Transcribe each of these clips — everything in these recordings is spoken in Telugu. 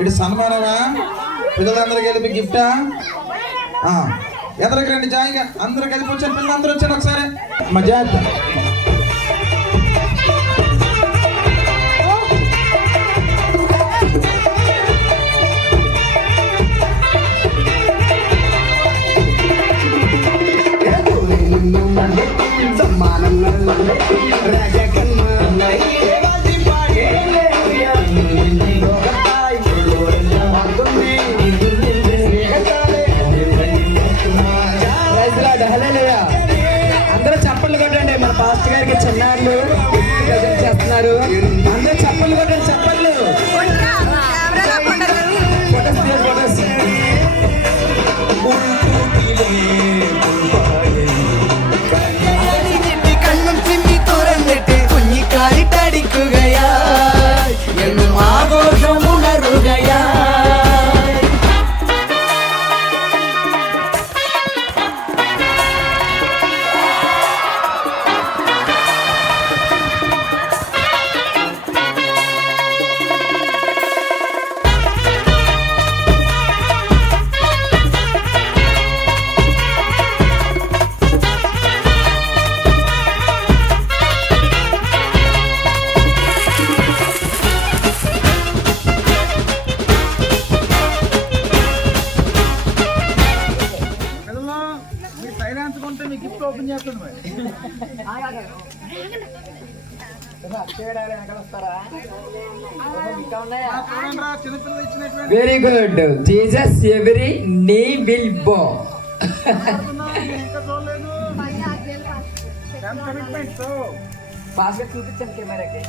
ఇటు సన్మానమా? పిల్లలందరూ కలిపి గిఫ్టా? ఎదరికి రండి జాయిగా, అందరూ కలిపి వచ్చారు. పిల్లలందరూ వచ్చారు ఒకసారి మజా. అందరూ చప్పట్లు కొట్టండి. మన పాస్టర్ గారికి చిన్నారులు చేస్తున్నారు. అందరూ చప్పట్లు కొట్టండి, చప్పట్లు. Very good. జీసస్ ఎవరీ నీ విల్ బో. చూపించండి కెమెరాకి.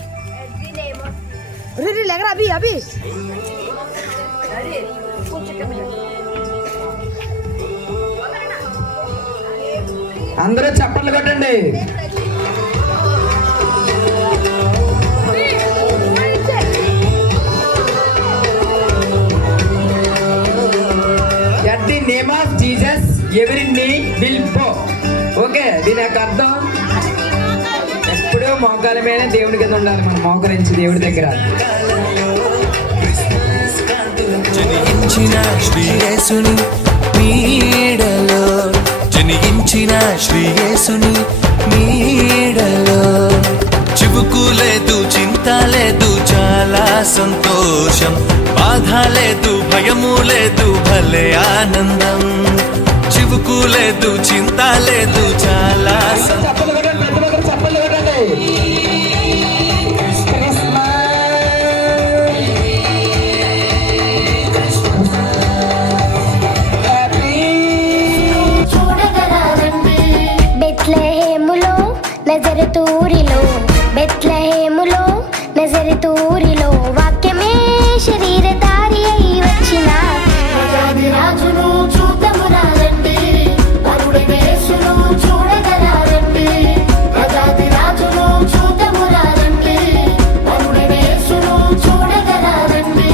అందరూ చప్పట్లు కొట్టండి. At the name of Jesus every నీ విల్ బో. ఓకే, దీని యొక్క అర్థం ఎప్పుడూ మోకాల మీద దేవుడి కింద ఉండాలి. మనం మోకరించి దేవుడి దగ్గర. జనించిన శ్రీ యేసుని నీడలో, జనించిన శ్రీ యేసుని నీడలో చివుకు లేదు, చింత లేదు, చాలా సంతోషం. బాధ లేదు, భయము లేదు, భలే ఆనందం. చివుకు లేదు, చింత లేదు, చాలా నజరతూరిలో, బెత్లెహేములో నజరతూరిలో వాక్యమే శరీరధారి అయి వచ్చిన రాజును చూద్దాము రారండి, వరుడైన యేసును చూడగరారండి. రాజును చూద్దాము రారండి, వరుడైన యేసును చూడగరారండి.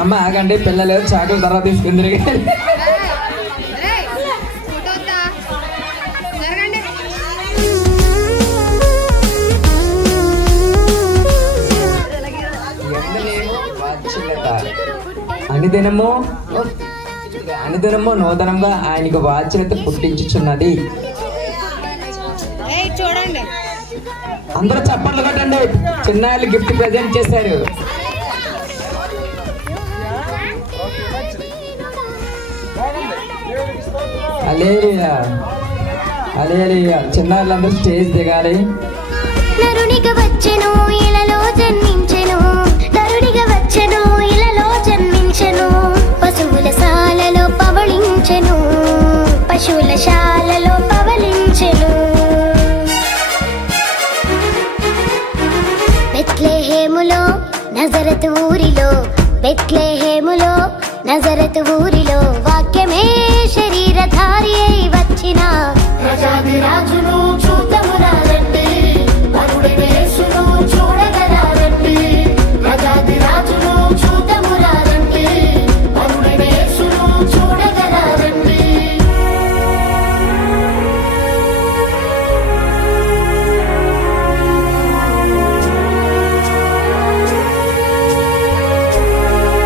అమ్మ ఆగండి, పిల్లలు చాకులు తర్వాత తీసుకుందరు. అనుదినము నూతనంగా ఆయనకు వాచ్యత పుట్టించుచున్నది. చూడండి, అందరూ చప్పట్లు కొట్టండి. చిన్నాళ్ళు గిఫ్ట్ ప్రజెంట్ చేశారు. హల్లెలూయా, హల్లెలూయా. చిన్నారులందరూ స్టేజ్ దిగాలి. నరునిగా వచ్చెను, ఇలలో జన్మించెను. నరునిగా వచ్చెను, ఇలలో జన్మించెను. పశువుల శాలలో పవళించెను, పశువుల శాలలో పవళించెను. బెత్లెహేములో నజరతూరిలో, బెత్లెహేములో నజరతు ఊరిలో వాక్యమే శరీరం